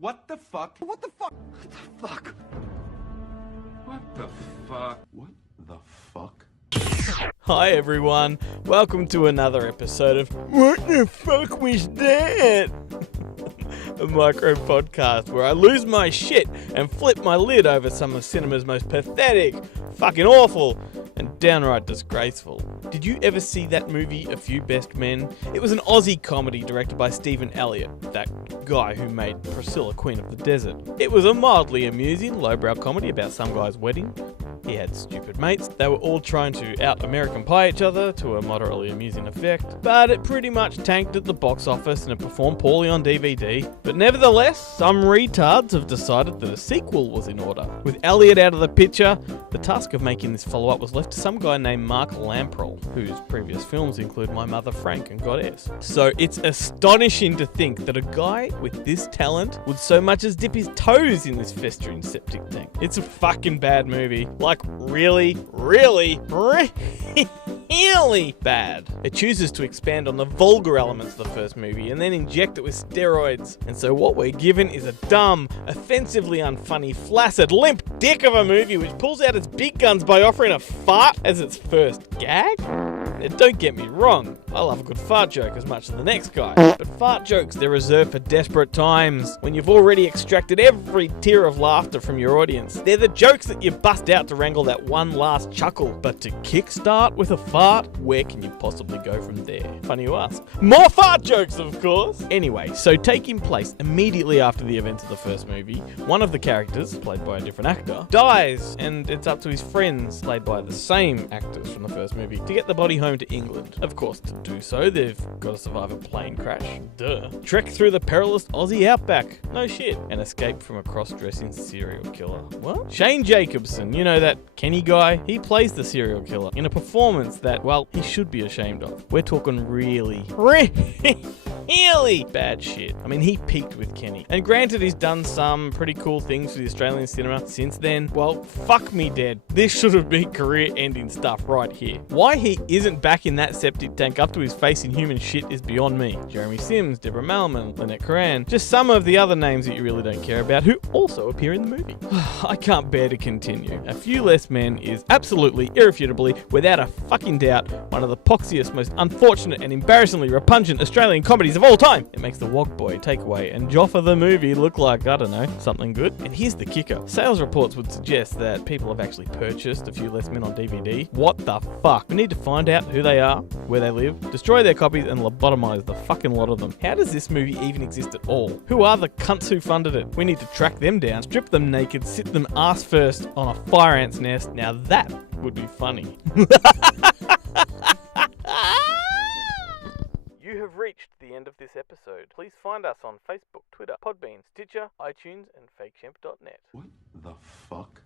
What the fuck? What the fuck? What the fuck? What the fuck? What the fuck? Hi everyone, welcome to another episode of What the Fuck Was That? A micro podcast where I lose my shit and flip my lid over some of cinema's most pathetic, fucking awful, and downright disgraceful. Did you ever see that movie, A Few Best Men? It was an Aussie comedy directed by Stephen Elliott, that guy who made Priscilla, Queen of the Desert. It was a mildly amusing, lowbrow comedy about some guy's wedding. He had stupid mates. They were all trying to out-American pie each other to a moderately amusing effect, but it pretty much tanked at the box office and it performed poorly on DVD. But nevertheless, some retards have decided that a sequel was in order. With Elliot out of the picture, the task of making this follow-up was left to some guy named Mark Lamprell, whose previous films include My Mother Frank and Goddess. So it's astonishing to think that a guy with this talent would so much as dip his toes in this festering septic tank. It's a fucking bad movie. Like, really bad. It chooses to expand on the vulgar elements of the first movie and then inject it with steroids. And so what we're given is a dumb, offensively unfunny, flaccid, limp dick of a movie which pulls out its big guns by offering a fart as its first gag? And don't get me wrong, I love a good fart joke as much as the next guy. But fart jokes, they're reserved for desperate times, when you've already extracted every tear of laughter from your audience. They're the jokes that you bust out to wrangle that one last chuckle. But to kickstart with a fart, where can you possibly go from there? Funny you ask. More fart jokes, of course! Anyway, so taking place immediately after the events of the first movie, one of the characters, played by a different actor, dies, and it's up to his friends, played by the same actors from the first movie, to get the body home to England. Of course, to do so, they've got to survive a plane crash. Duh. Trek through the perilous Aussie outback. No shit. And escape from a cross-dressing serial killer. What? Shane Jacobson, you know that Kenny guy? He plays the serial killer in a performance that, well, he should be ashamed of. We're talking really bad shit. I mean, he peaked with Kenny. And granted, he's done some pretty cool things for the Australian cinema since then. Well, fuck me dead. This should have been career-ending stuff right here. Why he isn't back in that septic tank up to his face in human shit is beyond me. Jeremy Sims, Deborah Malman, Lynette Coran, just some of the other names that you really don't care about who also appear in the movie. I can't bear to continue. A Few Less Men is absolutely, irrefutably, without a fucking doubt, one of the poxiest, most unfortunate and embarrassingly repugnant Australian comedies of all time. It makes the Wog Boy, Takeaway, and Joffa the movie look like, I don't know, something good. And here's the kicker. Sales reports would suggest that people have actually purchased A Few Less Men on DVD. What the fuck? We need to find out who they are, where they live, destroy their copies, and lobotomize the fucking lot of them. How does this movie even exist at all? Who are the cunts who funded it? We need to track them down, strip them naked, sit them ass first on a fire ant's nest. Now that would be funny. You have reached the end of this episode. Please find us on Facebook, Twitter, Podbean, Stitcher, iTunes, and fakeshemp.net. What the fuck?